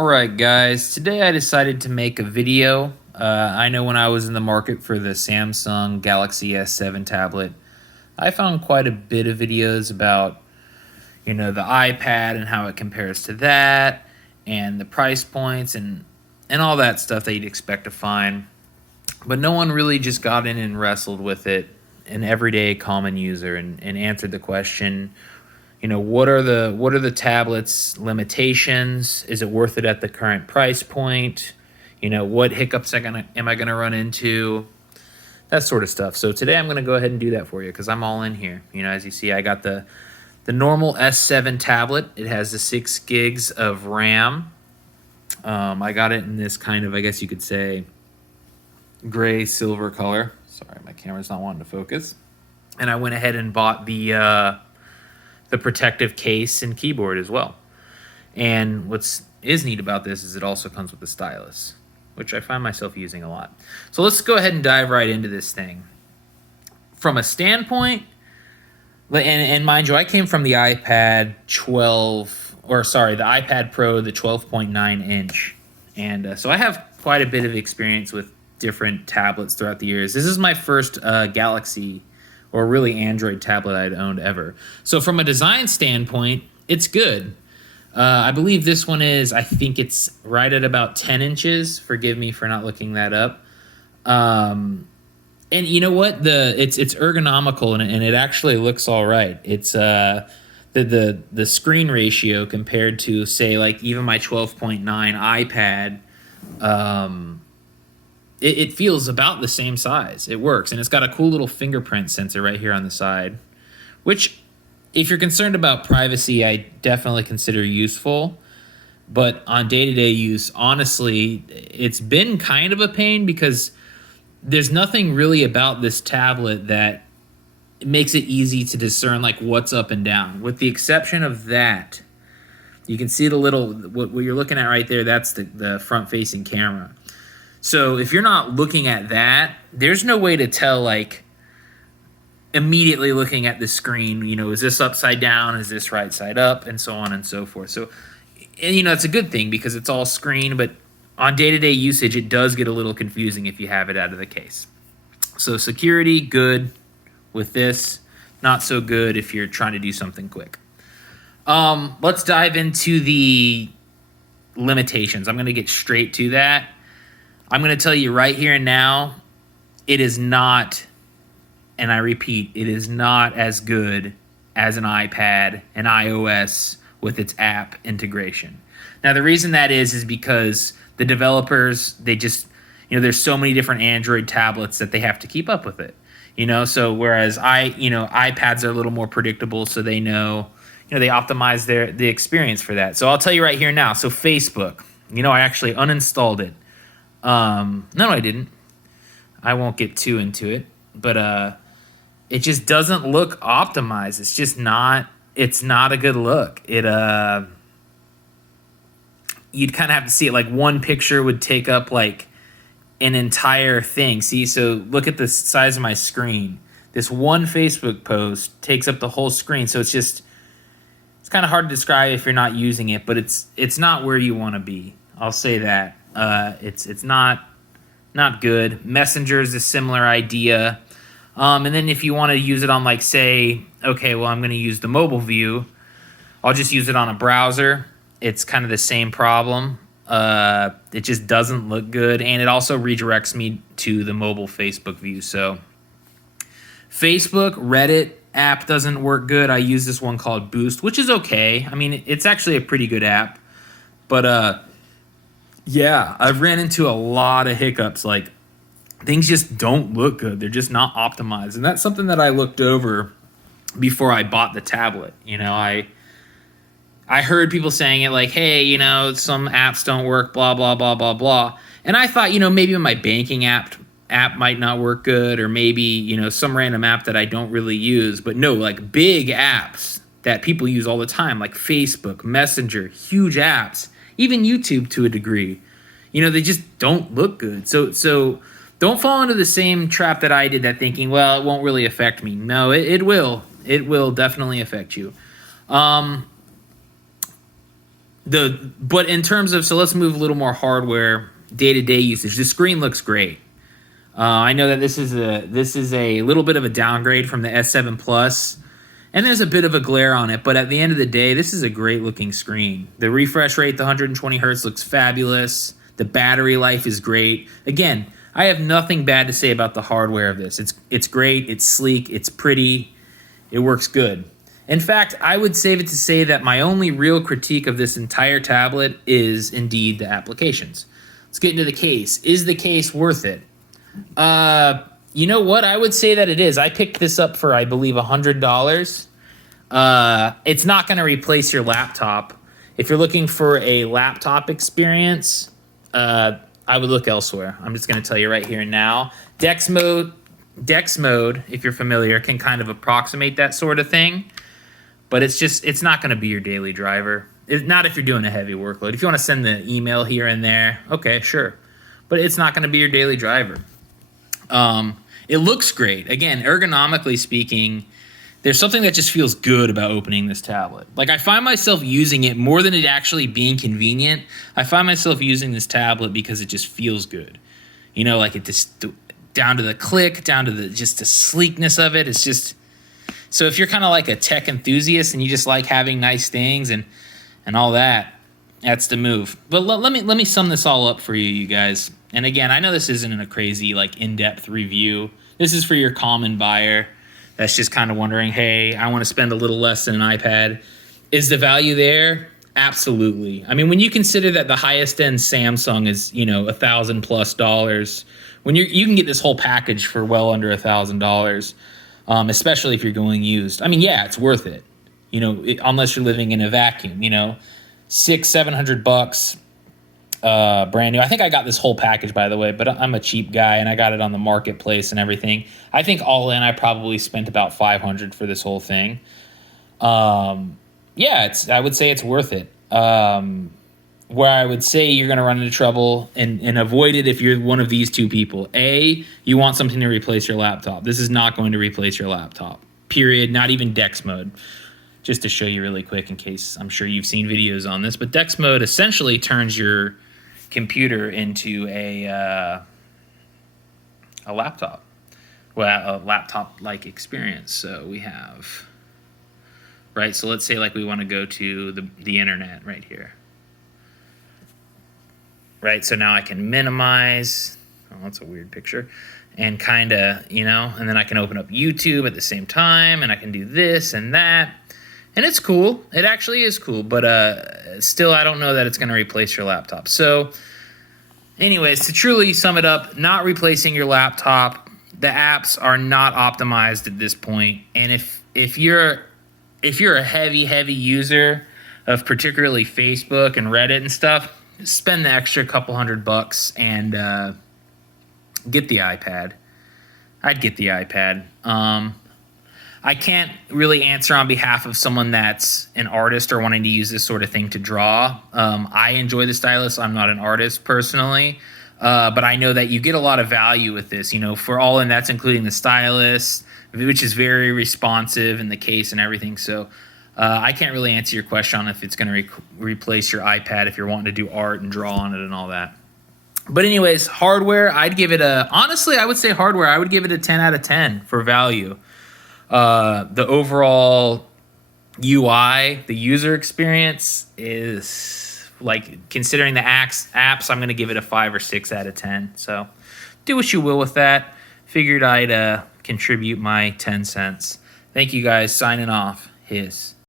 Alright guys, today I decided to make a video. I know when I was in the market for the Samsung Galaxy S7 tablet, I found quite a bit of videos about, the iPad and how it compares to that, and the price points and all that stuff that you'd expect to find. But no one really just got in and wrestled with it, an everyday common user, and answered the question, what are the tablets limitations? Is it worth it at the current price point? What hiccups am I gonna run into? That sort of stuff. So today I'm gonna go ahead and do that for you because I'm all in here. As you see, I got the normal S7 tablet. It has the 6 gigs of RAM. I got it in this kind of, I guess you could say, gray silver color. Sorry, my camera's not wanting to focus. And I went ahead and bought the protective case and keyboard as well. And what's neat about this is it also comes with a stylus, which I find myself using a lot. So let's go ahead and dive right into this thing. From a standpoint, and mind you, I came from the iPad the iPad Pro, the 12.9 inch. And so I have quite a bit of experience with different tablets throughout the years. This is my first Galaxy or really Android tablet I'd owned ever. So from a design standpoint, it's good. I believe this one I think it's right at about 10 inches. Forgive me for not looking that up. And you know what? It's ergonomical and it actually looks all right. It's the screen ratio compared to, say, like even my 12.9 iPad, it feels about the same size. It works, and it's got a cool little fingerprint sensor right here on the side, which, if you're concerned about privacy, I definitely consider useful. But on day-to-day use, honestly, it's been kind of a pain because there's nothing really about this tablet that makes it easy to discern like what's up and down. With the exception of that, you can see what you're looking at right there. That's the front-facing camera. So if you're not looking at that, there's no way to tell, like, immediately looking at the screen, is this upside down? Is this right side up? And so on and so forth. So, and, it's a good thing because it's all screen, but on day-to-day usage, it does get a little confusing if you have it out of the case. So security, good with this. Not so good if you're trying to do something quick. Let's dive into the limitations. I'm going to get straight to that. I'm going to tell you right here and now, it is not, and I repeat, it is not as good as an iPad and iOS with its app integration. Now, the reason that is because the developers, they just, there's so many different Android tablets that they have to keep up with it. So whereas iPads are a little more predictable, so they know, they optimize the experience for that. So I'll tell you right here now. So Facebook, I actually uninstalled it. No, I didn't. I won't get too into it, but it just doesn't look optimized. It's just not. It's not a good look. You'd kind of have to see it. Like one picture would take up like an entire thing. See, so look at the size of my screen. This one Facebook post takes up the whole screen. So it's kind of hard to describe if you're not using it, but it's not where you want to be. I'll say that. It's not good. Messenger is a similar idea. And then if you want to use it on, like, say, okay, well, I'm going to use the mobile view. I'll just use it on a browser. It's kind of the same problem. It just doesn't look good. And it also redirects me to the mobile Facebook view. So Facebook, Reddit app doesn't work good. I use this one called Boost, which is okay. I mean, it's actually a pretty good app. But, yeah, I've ran into a lot of hiccups. Like, things just don't look good. They're just not optimized. And that's something that I looked over before I bought the tablet. I heard people saying it like, hey, some apps don't work, blah, blah, blah, blah, blah. And I thought, maybe my banking app might not work good, or maybe, some random app that I don't really use. But no, like big apps that people use all the time, like Facebook, Messenger, huge apps. Even YouTube to a degree, they just don't look good. So don't fall into the same trap that I did, that thinking, well, it won't really affect me. No, it will. It will definitely affect you. But in terms of, so let's move a little more hardware, day-to-day usage. The screen looks great. I know that this is a little bit of a downgrade from the S7 Plus, and there's a bit of a glare on it, but at the end of the day, this is a great looking screen. The refresh rate, the 120 hertz, looks fabulous. The battery life is great. Again, I have nothing bad to say about the hardware of this. It's great, it's sleek, it's pretty, it works good. In fact, I would save it to say that my only real critique of this entire tablet is indeed the applications. Let's get into the case. Is the case worth it? You know what? I would say that it is. I picked this up for, I believe, $100. It's not going to replace your laptop. If you're looking for a laptop experience, I would look elsewhere. I'm just going to tell you right here and now. Dex mode, if you're familiar, can kind of approximate that sort of thing. But it's not going to be your daily driver. Not if you're doing a heavy workload. If you want to send the email here and there, okay, sure. But it's not going to be your daily driver. It looks great. Again, ergonomically speaking, there's something that just feels good about opening this tablet. Like, I find myself using it more than it actually being convenient. I find myself using this tablet because it just feels good. You know, like it just down to the click, down to just the sleekness of it. It's just... So if you're kind of like a tech enthusiast and you just like having nice things and all that, that's the move. But let me sum this all up for you guys. And again, I know this isn't a crazy like in-depth review. This is for your common buyer that's just kind of wondering, hey, I want to spend a little less than an iPad. Is the value there? Absolutely. I mean, when you consider that the highest end Samsung is, you know, $1,000+ when you can get this whole package for well under $1,000. Especially if you're going used. I mean, yeah, it's worth it. You know, unless you're living in a vacuum. You know, $600-700, brand new. I think I got this whole package, by the way, but I'm a cheap guy and I got it on the marketplace and everything. I think all in, I probably spent about $500 for this whole thing. Yeah, I would say it's worth it. Where I would say you're going to run into trouble and avoid it if you're one of these two people. A, you want something to replace your laptop. This is not going to replace your laptop. Period. Not even Dex mode. Just to show you really quick in case I'm sure you've seen videos on this. But Dex mode essentially turns your computer into a laptop. Well, a laptop-like experience. So we have... Right? So let's say like we want to go to the internet right here. Right, so now I can minimize, oh, that's a weird picture, and kind of, you know, and then I can open up YouTube at the same time, and I can do this and that, and it's cool. It actually is cool, but still, I don't know that it's going to replace your laptop. So, anyways, to truly sum it up, not replacing your laptop. The apps are not optimized at this point, and if you're a heavy user of particularly Facebook and Reddit and stuff, spend the extra couple $100 and get the iPad. I'd get the iPad. I can't really answer on behalf of someone that's an artist or wanting to use this sort of thing to draw. I enjoy the stylus. I'm not an artist personally, but I know that you get a lot of value with this. You know, for all in, that's including the stylus, which is very responsive in the case and everything. So I can't really answer your question on if it's going to replace your iPad if you're wanting to do art and draw on it and all that. But anyways, hardware, I'd give it honestly, I would say hardware, I would give it a 10 out of 10 for value. The overall UI, the user experience is, like, considering the apps, I'm going to give it a 5 or 6 out of 10. So do what you will with that. Figured I'd contribute my 10 cents. Thank you guys. Signing off. His.